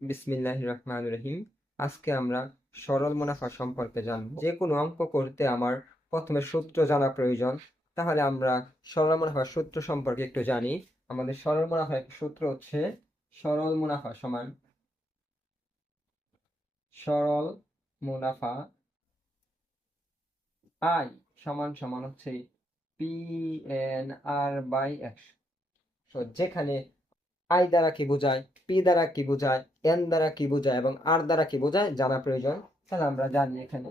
বিসমিল্লাহির রহমানির রহিম। আজকে আমরা সরল মুনাফা সম্পর্কে জানব। যে কোনো অঙ্ক করতে আমার প্রথমে সূত্র জানা প্রয়োজন। তাহলে আমরা সরল মুনাফার সূত্র সম্পর্কে একটু জানি। আমাদের সরল মুনাফার সূত্র হচ্ছে সরল মুনাফা সমান সরল মুনাফা আই সমান সমান হচ্ছে PNR/100। যেখানে আই দ্বারা কি বোঝায়, পি দ্বারা কি বোঝায়, এন দ্বারা কি বোঝায় এবং আর দ্বারা কি বোঝায় জানা প্রয়োজন। তাহলে আমরা জানি এখানে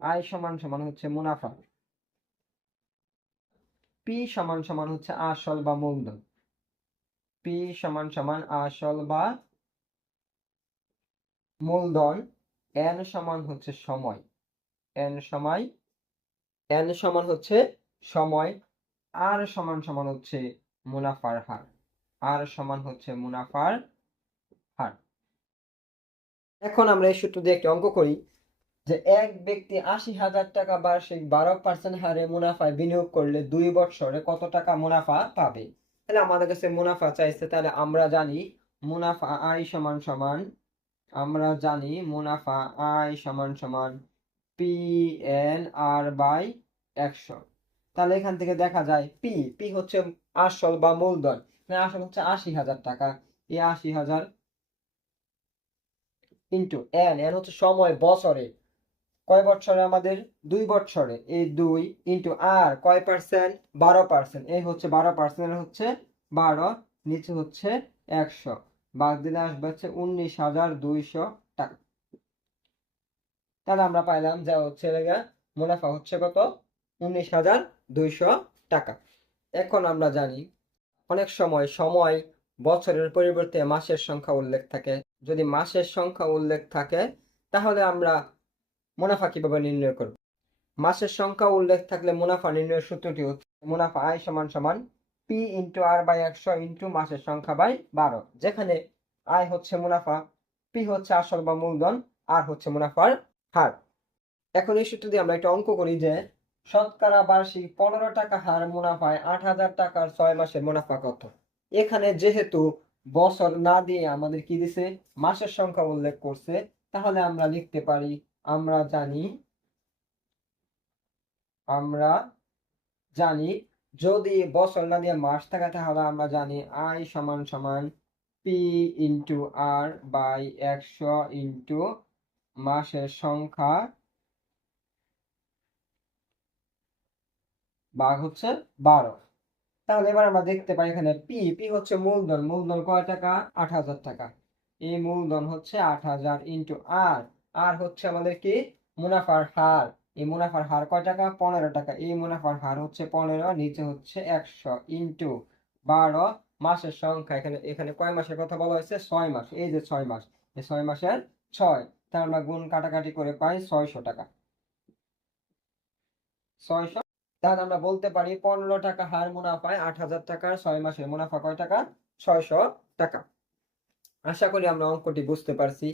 আই সমান সমান হচ্ছে মুনাফা, পি সমান সমান হচ্ছে আসল বা মূলধন, পি সমান সমান আসল বা মূলধন, এন সমান হচ্ছে সময়, এন সমান হচ্ছে সময়, আর সমান সমান হচ্ছে মুনাফার হার, আর সমান হচ্ছে মুনাফার হার। এখন আমরা এই সূত্র দিয়ে একটি অঙ্ক করি যে এক ব্যক্তি ৮০,০০০ টাকা বার্ষিক 12% হারে মুনাফায় বিনিয়োগ করলে ২ বছরে কত টাকা মুনাফা পাবে। তাহলে আমাদের কাছে মুনাফা চাইছে, তাহলে আমরা জানি মুনাফা আই সমান সমান, আমরা জানি মুনাফা আই সমান সমান PNR/100। তাহলে এখান থেকে দেখা যায় পি পি হচ্ছে আসল বা মূলধন, আসল হচ্ছে ৮০,০০০ টাকা, এই ৮০,০০০ ইন্টু এন, এন হচ্ছে সময় বছরে, কয় বছরে আমাদের ২ বছরে, এই ২ ইন্টু আর কয় পার্সেন্ট 12%, এই হচ্ছে 12%, হচ্ছে 12, নিচে হচ্ছে 100, বাদ দিলে আসবে হচ্ছে 19,২০০ টাকা। তাহলে আমরা পাইলাম যে হচ্ছে মুনাফা হচ্ছে কত, 19,২০০ টাকা। এখন আমরা জানি অনেক সময় সময় বছরের পরিবর্তে মাসের সংখ্যা উল্লেখ থাকে। যদি মাসের সংখ্যা উল্লেখ থাকে তাহলে আমরা মুনাফা কিভাবে নির্ণয় করব। মাসের সংখ্যা উল্লেখ থাকলে মুনাফা নির্ণয়ের সূত্রটি হচ্ছে মুনাফা আই সমান সমান P/R/100 ইন্টু মাসের সংখ্যা বাই 12, যেখানে আই হচ্ছে মুনাফা, পি হচ্ছে আসল বা মূলধন, আর হচ্ছে মুনাফার হার। এখন এই সূত্র দিয়ে আমরা একটা অঙ্ক করি যে শতকরা বার্ষিক 15 টাকা হার মুনাফায় 8,000 টাকার 6 মাসের মুনাফা কত। এখানে যেহেতু বছর না দিয়ে আমাদের কি দিছে, মাসের সংখ্যা উল্লেখ করছে, তাহলে আমরা লিখতে পারি, আমরা জানি যদি বছর না দিয়ে মাস থাকে তাহলে আমরা জানি আই সমান সমান P/R/100 ইন্টু মাসের সংখ্যা ভাগ হচ্ছে 12। তাহলে এবার আমরা দেখতে পাই এখানে পি পি হচ্ছে মূলধন, মূলধন কয় টাকা, 8,000 টাকা, এই মূলধন হচ্ছে 8,000 ইন্টু আর, আর হচ্ছে আমাদের কি মুনাফার হার, এই মুনাফার হার কয় টাকা, 15 টাকা, এই মুনাফার হার হচ্ছে 15, নিচে হচ্ছে 100 ইন্টু 12, মাসের সংখ্যা এখানে এখানে কয় মাসের কথা বলা হয়েছে, 6 মাস, এই যে 6 মাস, এই 6 মাসের 6, তাহলে আমরা গুণ কাটাকাটি করে পাই 600 টাকা, 600। তাহলে আমরা বলতে পারি 15 টাকা হার মুনাফায় 8,000 টাকার 6 মাসের মুনাফা কয় টাকা, 600 টাকা। আশা করি আমরা অঙ্কটি বুঝতে পারছি।